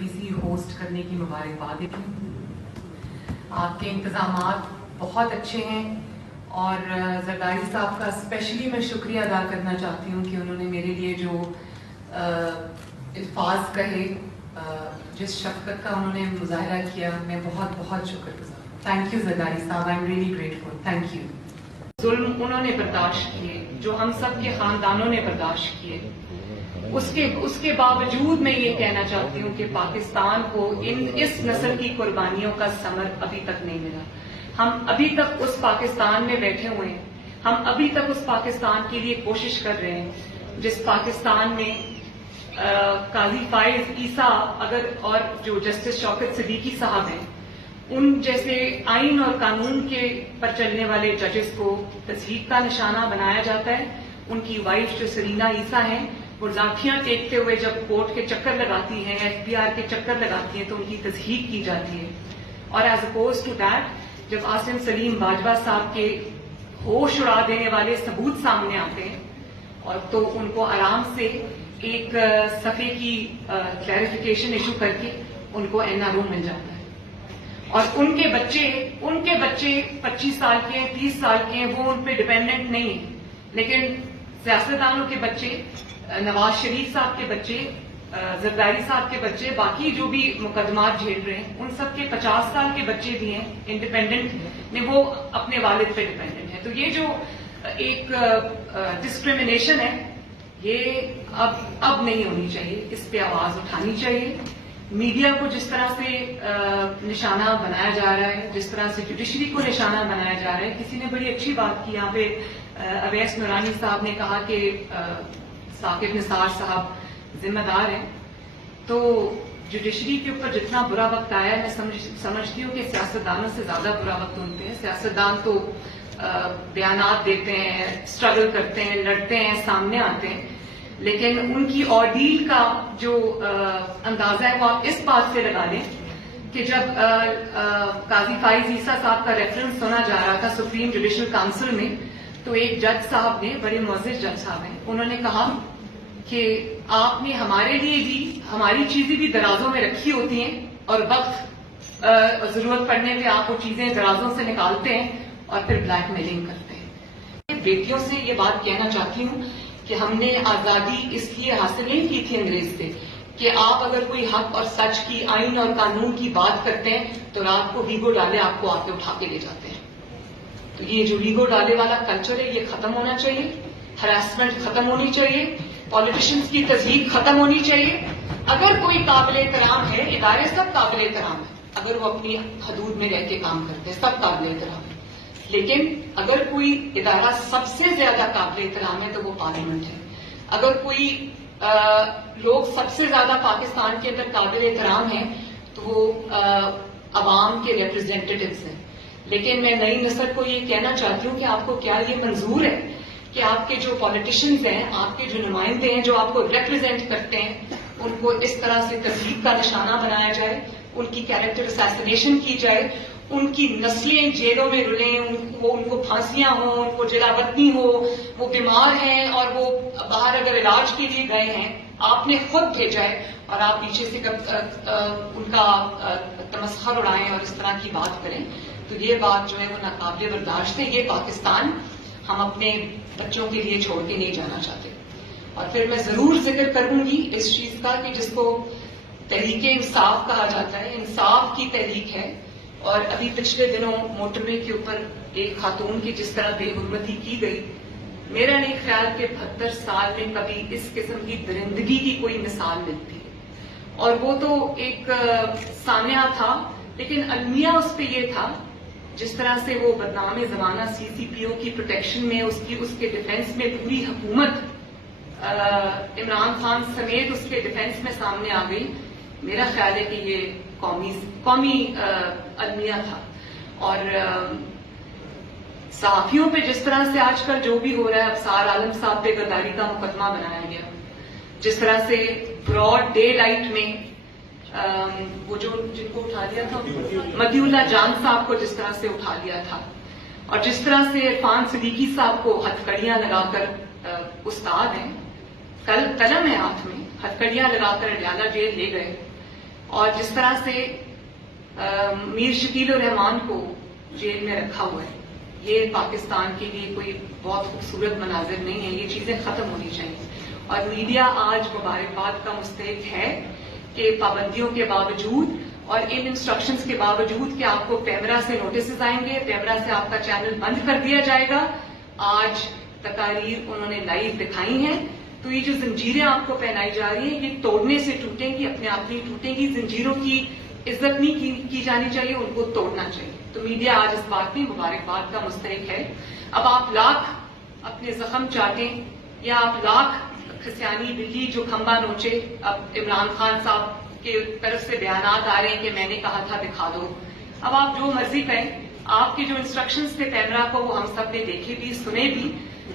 Host کرنے کی مبارکباد ہے. آپ کے انتظامات بہت اچھے ہیں اور زرداری صاحب کا اسپیشلی میں شکریہ ادا کرنا چاہتی ہوں کہ انہوں نے میرے لیے جو الفاظ کہے، جس شفقت کا انہوں نے مظاہرہ کیا، میں بہت بہت شکر گزار ہوں. تھینک یو زرداری صاحب، I am really grateful. Thank you. ظلم انہوں نے برداشت کیے جو ہم سب کے خاندانوں نے برداشت کیے. اس کے باوجود میں یہ کہنا چاہتی ہوں کہ پاکستان کو اس نسل کی قربانیوں کا ثمر ابھی تک نہیں ملا. ہم ابھی تک اس پاکستان میں بیٹھے ہوئے ہیں، ہم ابھی تک اس پاکستان کے لیے کوشش کر رہے ہیں جس پاکستان میں قاضی فائز عیسیٰ اور جو جسٹس شوکت صدیقی صاحب ہیں، ان جیسے آئین اور قانون کے پر چلنے والے ججز کو تضحیک کا نشانہ بنایا جاتا ہے. ان کی وائف جو سرینا عیسیٰ ہیں، وہ لاٹھیاں ٹیکتے ہوئے جب کورٹ کے چکر لگاتی ہیں، FBI کے چکر لگاتی ہیں، تو ان کی تضحیک کی جاتی ہے. اور ایز اپوز ٹو دیٹ، جب عاصم سلیم باجوہ صاحب کے ہوش اڑا دینے والے ثبوت سامنے آتے ہیں اور تو ان کو آرام سے ایک صفحے کی کلیریفیکیشن ایشو کر کے ان کو NRO مل جاتا ہے. اور ان کے بچے 25 سال کے 30 سال کے ہیں، وہ ان پہ ڈیپینڈنٹ نہیں ہیں. لیکن سیاستدانوں کے بچے، نواز شریف صاحب کے بچے، زرداری صاحب کے بچے، باقی جو بھی مقدمات جھیل رہے ہیں، ان سب کے 50 سال کے بچے بھی ہیں انڈیپینڈنٹ میں، وہ اپنے والد پہ ڈیپینڈنٹ ہیں. تو یہ جو ایک ڈسکریمنیشن ہے، یہ اب نہیں ہونی چاہیے. اس پہ آواز اٹھانی چاہیے. میڈیا کو جس طرح سے نشانہ بنایا جا رہا ہے، جس طرح سے جوڈیشری کو نشانہ بنایا جا رہا ہے. کسی نے بڑی اچھی بات کی یہاں پہ، اویس نورانی صاحب نے کہا کہ ثاقب نثار صاحب ذمہ دار ہیں. تو جوڈیشری کے اوپر جتنا برا وقت آیا ہے، میں سمجھتی ہوں کہ سیاستدانوں سے زیادہ برا وقت ان پہ ہے. سیاستدان تو بیانات دیتے ہیں، اسٹرگل کرتے ہیں، لڑتے ہیں، سامنے آتے ہیں، لیکن ان کی آرڈیل کا جو اندازہ ہے وہ آپ اس بات سے لگا لیں کہ جب قاضی فائز عیسیٰ صاحب کا ریفرنس سنا جا رہا تھا سپریم جوڈیشل کاؤنسل میں، تو ایک جج صاحب نے، بڑے معزز جج صاحب ہیں، انہوں نے کہا کہ آپ نے ہمارے لیے بھی ہماری چیزیں بھی درازوں میں رکھی ہوتی ہیں اور وقت ضرورت پڑنے پہ آپ وہ چیزیں درازوں سے نکالتے ہیں اور پھر بلیک میلنگ کرتے ہیں. بیٹیوں سے یہ بات کہنا چاہتی ہوں کہ ہم نے آزادی اس لیے حاصل نہیں کی تھی انگریز سے کہ آپ اگر کوئی حق اور سچ کی، آئین اور قانون کی بات کرتے ہیں تو رات کو ویگو ڈالے آپ کو آگے اٹھا کے لے جاتے ہیں. تو یہ جو ویگو ڈالے والا کلچر ہے، یہ ختم ہونا چاہیے. ہراسمنٹ ختم ہونی چاہیے. پالیٹیشینز کی تضحیک ختم ہونی چاہیے. اگر کوئی قابل احترام ہے، ادارے سب قابل احترام ہیں اگر وہ اپنی حدود میں رہ کے کام کرتے ہیں، سب قابل احترام ہیں. لیکن اگر کوئی ادارہ سب سے زیادہ قابل احترام ہے تو وہ پارلیمنٹ ہے. اگر کوئی لوگ سب سے زیادہ پاکستان کے اندر قابل احترام ہیں تو وہ عوام کے ریپرزینٹیٹیوز ہیں. لیکن میں نئی نسل کو یہ کہنا چاہتی ہوں کہ آپ کو کیا یہ منظور ہے کہ آپ کے جو پالیٹیشینز ہیں، آپ کے جو نمائندے ہیں، جو آپ کو ریپرزینٹ کرتے ہیں، ان کو اس طرح سے تضحیک کا نشانہ بنایا جائے، ان کی کیریکٹر اسیسینیشن کی جائے، ان کی نسلیں جیلوں میں رلیں، ان کو پھانسیاں ہوں، ان کو جلاوطنی ہو، وہ بیمار ہیں اور وہ باہر اگر علاج کے لیے گئے ہیں، آپ نے خود بھیجا ہے اور آپ پیچھے سے ان کا تمسخر اڑائیں اور اس طرح کی بات کریں، تو یہ بات جو ہے وہ ناقابل برداشت ہے. یہ پاکستان ہم اپنے بچوں کے لیے چھوڑ کے نہیں جانا چاہتے. اور پھر میں ضرور ذکر کروں گی اس چیز کا کہ جس کو تحریک انصاف کہا جاتا ہے، انصاف کی تحریک ہے. اور ابھی پچھلے دنوں موٹر وے کے اوپر ایک خاتون کی جس طرح بے حرمتی کی گئی، میرا نہیں خیال کہ 72 سال میں کبھی اس قسم کی درندگی کی کوئی مثال ملتی ہے. اور وہ تو ایک سانحہ تھا، لیکن المیہ اس پہ یہ تھا جس طرح سے وہ بدنام زمانہ CCPO کی پروٹیکشن میں، اس کے ڈیفینس میں پوری حکومت عمران خان سمیت اس کے ڈیفینس میں سامنے آ گئی. میرا خیال ہے کہ یہ قومی المیہ تھا. اور صحافیوں پہ جس طرح سے آج کل جو بھی ہو رہا ہے، ابصار عالم صاحب پہ غداری کا مقدمہ بنایا گیا، جس طرح سے براڈ ڈے لائٹ میں وہ جو جن کو اٹھا لیا تھا، مدی اللہ جان صاحب کو جس طرح سے اٹھا لیا تھا، اور جس طرح سے عرفان صدیقی صاحب کو ہتھکڑیاں لگا کر، استاد ہیں، قلم ہے ہاتھ میں، ہتھکڑیاں لگا کر اڈیالہ جیل لے گئے. اور جس طرح سے میر شکیل الرحمان کو جیل میں رکھا ہوا ہے، یہ پاکستان کے لیے کوئی بہت خوبصورت مناظر نہیں ہے. یہ چیزیں ختم ہونی چاہیے. اور میڈیا آج مبارکباد کا مستحق ہے کہ پابندیوں کے باوجود اور ان انسٹرکشنز کے باوجود کہ آپ کو پیمرا سے نوٹسز آئیں گے، پیمرا سے آپ کا چینل بند کر دیا جائے گا، آج تقاریر انہوں نے لائیو دکھائی ہیں. تو یہ جو زنجیریں آپ کو پہنائی جا رہی ہیں، یہ توڑنے سے ٹوٹیں گی، اپنے آپ نہیں ٹوٹیں گی. زنجیروں کی عزت نہیں کی جانی چاہیے، ان کو توڑنا چاہیے. تو میڈیا آج اس بات میں مبارکباد کا مستحق ہے. اب آپ لاکھ اپنے زخم چاٹیں یا آپ لاکھ کھسیانی بلی جو کھمبا نوچے. اب عمران خان صاحب کی طرف سے بیانات آ رہے ہیں کہ میں نے کہا تھا دکھا دو. اب آپ جو مرضی کریں. آپ کے جو انسٹرکشنز تھے پیمرا کو وہ ہم سب نے دیکھے بھی سنے بھی.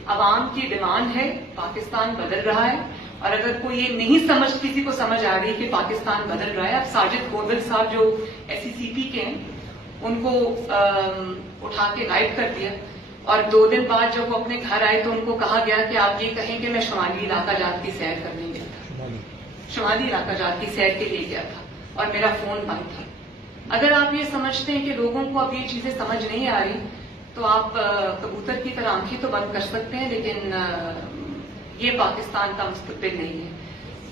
عوام کی ڈیمانڈ ہے، پاکستان بدل رہا ہے. اور اگر کوئی یہ نہیں کسی کو سمجھ آ رہی کہ پاکستان بدل رہا ہے، اب ساجد گوندل صاحب جو SECP کے ہیں ان کو اٹھا کے غائب کر دیا. اور 2 دن بعد جب وہ اپنے گھر آئے تو ان کو کہا گیا کہ آپ یہ کہیں کہ میں شمالی علاقہ جات کی سیر کرنے گیا تھا، شمالی علاقہ جات کی سیر کے لیے گیا تھا اور میرا فون بند تھا. اگر آپ یہ سمجھتے ہیں کہ لوگوں کو اب یہ چیزیں سمجھ نہیں آ رہی تو آپ کبوتر کی طرح آنکھیں تو بند کر سکتے ہیں، لیکن یہ پاکستان کا مستقبل نہیں ہے.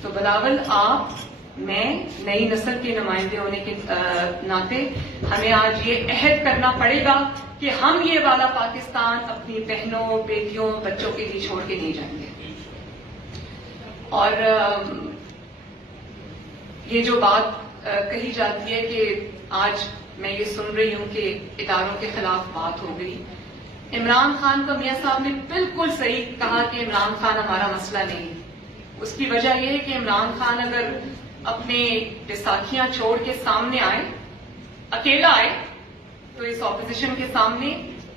تو بلاول آپ، میں، نئی نسل کے نمائندے ہونے کے ناطے ہمیں آج یہ عہد کرنا پڑے گا کہ ہم یہ والا پاکستان اپنی بہنوں، بیٹیوں، بچوں کے لیے چھوڑ کے نہیں جائیں گے. اور یہ جو بات کہی جاتی ہے کہ آج میں یہ سن رہی ہوں کہ اداروں کے خلاف بات ہو گئی. عمران خان کا میاں صاحب نے بالکل صحیح کہا کہ عمران خان ہمارا مسئلہ نہیں ہے. اس کی وجہ یہ ہے کہ عمران خان اگر اپنے بیساکھیاں چھوڑ کے سامنے آئے، اکیلا آئے، تو اس اپوزیشن کے سامنے،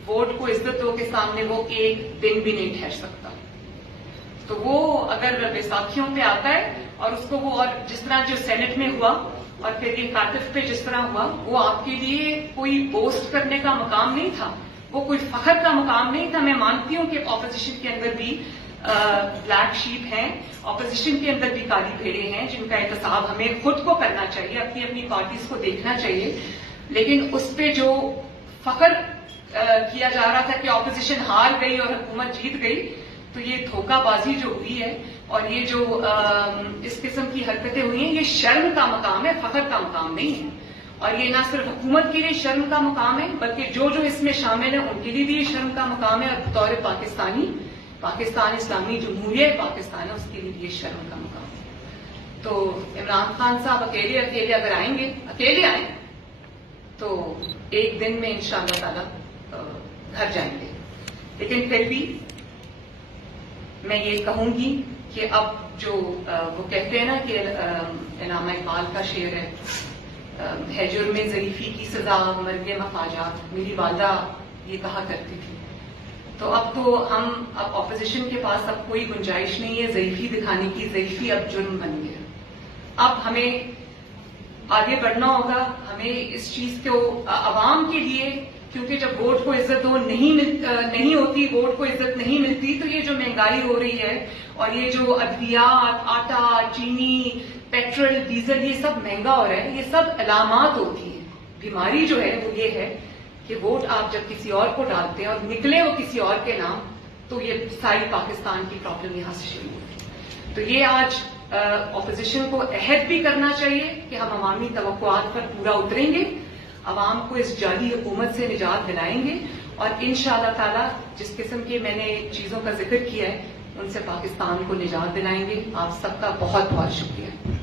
ووٹ کو عزتوں کے سامنے وہ ایک دن بھی نہیں ٹھہر سکتا. تو وہ اگر بیساکھیوں پہ آتا ہے اور اس کو وہ، اور جس طرح جو سینٹ میں ہوا اور پھر یہ کاٹف پہ جس طرح ہوا، وہ آپ کے لیے کوئی بوسٹ کرنے کا مقام نہیں تھا، وہ کوئی فخر کا مقام نہیں تھا. میں مانتی ہوں کہ اپوزیشن کے اندر بھی بلیک شیپ ہیں، اپوزیشن کے اندر بھی کالی بھیڑے ہیں جن کا احتساب ہمیں خود کو کرنا چاہیے، اپنی اپنی پارٹیز کو دیکھنا چاہیے. لیکن اس پہ جو فخر کیا جا رہا تھا کہ اپوزیشن ہار گئی اور حکومت جیت گئی، تو یہ دھوکہ بازی جو ہوئی ہے اور یہ جو اس قسم کی حرکتیں ہوئی ہیں، یہ شرم کا مقام ہے، فخر کا مقام نہیں ہے. اور یہ نہ صرف حکومت کے لیے شرم کا مقام ہے بلکہ جو اس میں شامل ہیں ان کے لیے بھی یہ شرم کا مقام ہے. اور بطور پاکستانی، پاکستان اسلامی جمہوریہ پاکستان ہے، اس کے لیے یہ شرم کا مقام ہے. تو عمران خان صاحب اکیلے اگر آئیں گے، اکیلے آئیں تو ایک دن میں انشاءاللہ تعالی گھر جائیں گے. لیکن پھر بھی میں یہ کہوں گی کہ اب جو وہ کہتے ہیں نا کہ علامہ اقبال کا شعر ہے جرم ضعیفی کی سزا مرگ مفاجات، میری والدہ یہ کہا کرتی تھی. تو اب تو ہم اب اپوزیشن کے پاس اب کوئی گنجائش نہیں ہے ضعیفی دکھانے کی. ضعیفی اب جرم بن گیا. اب ہمیں آگے بڑھنا ہوگا. ہمیں اس چیز کو عوام کے لیے، کیونکہ جب ووٹ کو عزت نہیں ہوتی، ووٹ کو عزت نہیں ملتی، تو یہ جو مہنگائی ہو رہی ہے اور یہ جو ادویات، آٹا، چینی، پیٹرول، ڈیزل، یہ سب مہنگا ہو رہا ہے، یہ سب علامات ہوتی ہیں. بیماری جو ہے وہ یہ ہے کہ ووٹ آپ جب کسی اور کو ڈالتے ہیں اور نکلے وہ کسی اور کے نام، تو یہ ساری پاکستان کی پرابلم یہاں سے شروع ہوتی ہے. تو یہ آج اپوزیشن کو عہد بھی کرنا چاہیے کہ ہم عوامی توقعات پر پورا اتریں گے، عوام کو اس جعلی حکومت سے نجات دلائیں گے، اور انشاءاللہ تعالی جس قسم کے میں نے چیزوں کا ذکر کیا ہے ان سے پاکستان کو نجات دلائیں گے. آپ سب کا بہت بہت شکریہ.